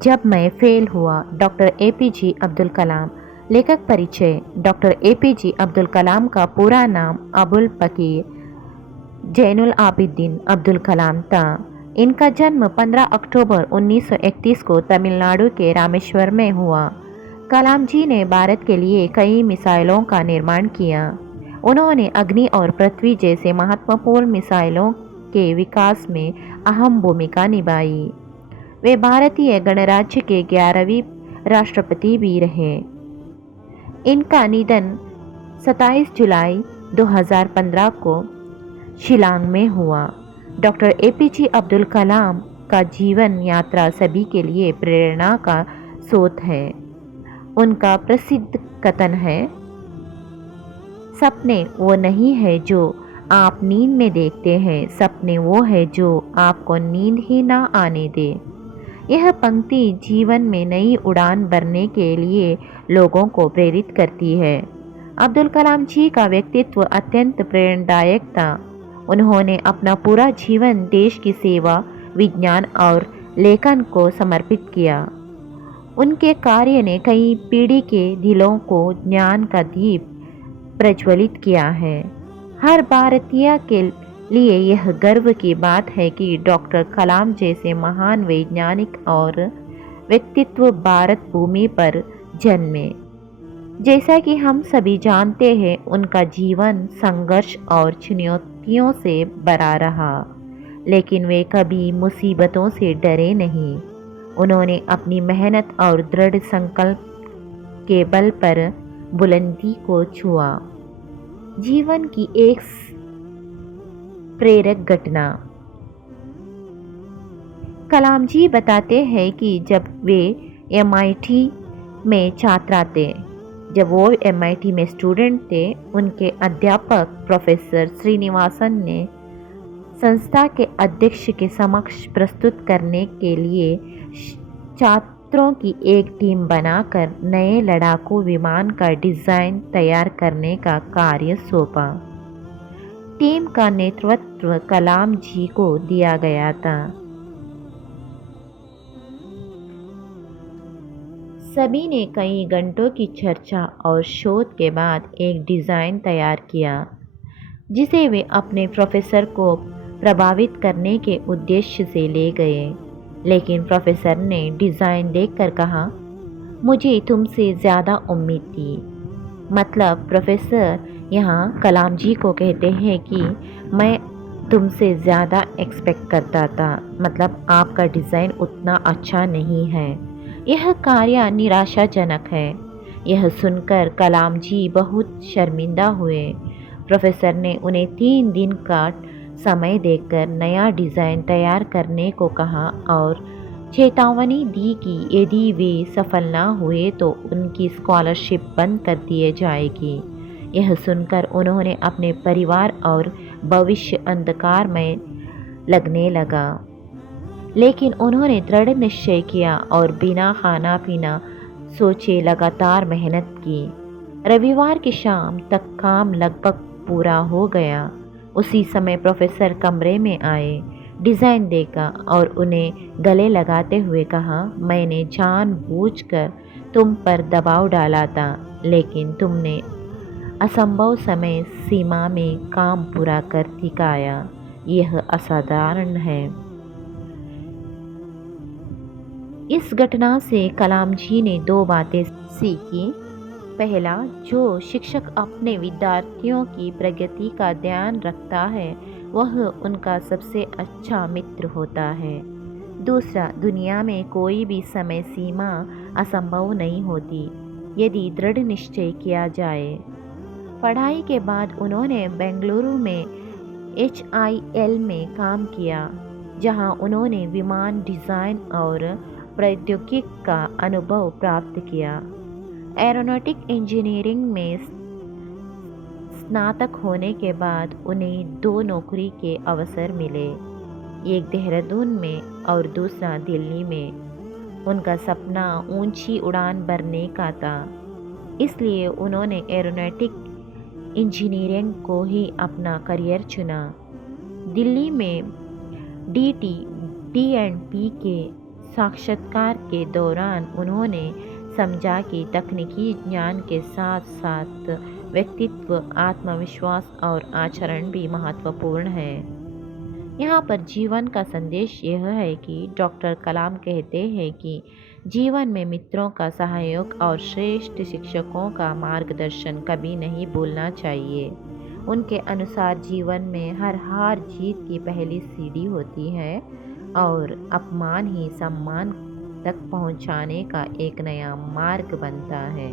जब मैं फेल हुआ। Doctor APJ Abdul Kalam. लेखक परिचय। डॉक्टर एपीजे अब्दुल कलाम का पूरा नाम अबुल बकीर जैनुल आबिदीन अब्दुल कलाम था। इनका जन्म 15 अक्टूबर 1931 को तमिलनाडु के रामेश्वर में हुआ। कलाम जी ने भारत के लिए कई मिसाइलों का निर्माण किया। उन्होंने अग्नि और पृथ्वी जैसे महत्वपूर्ण मिसाइलों के विकास में अहम भूमिका निभाई। वे भारतीय गणराज्य के 11वें राष्ट्रपति भी रहे। इनका निधन 27 जुलाई 2015 को शिलांग में हुआ। डॉक्टर एपीजे अब्दुल कलाम का जीवन यात्रा सभी के लिए प्रेरणा का स्रोत है। उनका प्रसिद्ध कथन है, सपने वो नहीं है जो आप नींद में देखते हैं, सपने वो है जो आपको नींद ही ना आने दे। यह पंक्ति जीवन में नई उड़ान भरने के लिए लोगों को प्रेरित करती है। अब्दुल कलाम जी का व्यक्तित्व अत्यंत प्रेरणादायक था। उन्होंने अपना पूरा जीवन देश की सेवा, विज्ञान और लेखन को समर्पित किया। उनके कार्य ने कई पीढ़ी के दिलों को ज्ञान का दीप प्रज्वलित किया है। हर भारतीय के लिए यह गर्व की बात है कि डॉक्टर कलाम जैसे महान वैज्ञानिक और व्यक्तित्व भारत भूमि पर जन्मे। जैसा कि हम सभी जानते हैं, उनका जीवन संघर्ष और चुनौतियों से भरा रहा, लेकिन वे कभी मुसीबतों से डरे नहीं। उन्होंने अपनी मेहनत और दृढ़ संकल्प के बल पर बुलंदी को छुआ। जीवन की एक प्रेरक घटना। कलाम जी बताते हैं कि जब वे एमआईटी में छात्र थे, जब वो एमआईटी में स्टूडेंट थे, उनके अध्यापक प्रोफेसर श्रीनिवासन ने संस्था के अध्यक्ष के समक्ष प्रस्तुत करने के लिए छात्रों की एक टीम बनाकर नए लड़ाकू विमान का डिज़ाइन तैयार करने का कार्य सौंपा। टीम का नेतृत्व कलाम जी को दिया गया था। सभी ने कई घंटों की चर्चा और शोध के बाद एक डिज़ाइन तैयार किया, जिसे वे अपने प्रोफेसर को प्रभावित करने के उद्देश्य से ले गए। लेकिन प्रोफेसर ने डिज़ाइन देखकर कहा, मुझे तुमसे ज़्यादा उम्मीद थी। मतलब प्रोफेसर यहाँ कलाम जी को कहते हैं कि मैं तुमसे ज़्यादा एक्सपेक्ट करता था, मतलब आपका डिज़ाइन उतना अच्छा नहीं है। यह कार्य निराशाजनक है। यह सुनकर कलाम जी बहुत शर्मिंदा हुए। प्रोफेसर ने उन्हें 3 दिन का समय देकर नया डिज़ाइन तैयार करने को कहा और चेतावनी दी कि यदि वे सफल ना हुए तो उनकी स्कॉलरशिप बंद कर दी जाएगी। यह सुनकर उन्होंने अपने परिवार और भविष्य अंधकार में लगने लगा, लेकिन उन्होंने दृढ़ निश्चय किया और बिना खाना पीना सोचे लगातार मेहनत की। रविवार की शाम तक काम लगभग पूरा हो गया। उसी समय प्रोफेसर कमरे में आए, डिज़ाइन देखा और उन्हें गले लगाते हुए कहा, मैंने जानबूझकर तुम पर दबाव डाला था, लेकिन तुमने असंभव समय सीमा में काम पूरा कर दिखाया। यह असाधारण है। इस घटना से कलाम जी ने 2 बातें सीखी। पहला, जो शिक्षक अपने विद्यार्थियों की प्रगति का ध्यान रखता है, वह उनका सबसे अच्छा मित्र होता है। दूसरा, दुनिया में कोई भी समय सीमा असंभव नहीं होती, यदि दृढ़ निश्चय किया जाए। पढ़ाई के बाद उन्होंने बेंगलुरु में HIL में काम किया, जहां उन्होंने विमान डिज़ाइन और प्रौद्योगिकी का अनुभव प्राप्त किया। एरोनॉटिक इंजीनियरिंग में स्नातक होने के बाद उन्हें 2 नौकरी के अवसर मिले, एक देहरादून में और दूसरा दिल्ली में। उनका सपना ऊंची उड़ान भरने का था, इसलिए उन्होंने एरोनॉटिक इंजीनियरिंग को ही अपना करियर चुना। दिल्ली में DT, D&P के साक्षात्कार के दौरान उन्होंने समझा कि तकनीकी ज्ञान के साथ साथ व्यक्तित्व, आत्मविश्वास और आचरण भी महत्वपूर्ण है। यहाँ पर जीवन का संदेश यह है कि डॉक्टर कलाम कहते हैं कि जीवन में मित्रों का सहयोग और श्रेष्ठ शिक्षकों का मार्गदर्शन कभी नहीं भूलना चाहिए। उनके अनुसार जीवन में हर हार जीत की पहली सीढ़ी होती है और अपमान ही सम्मान तक पहुँचाने का एक नया मार्ग बनता है।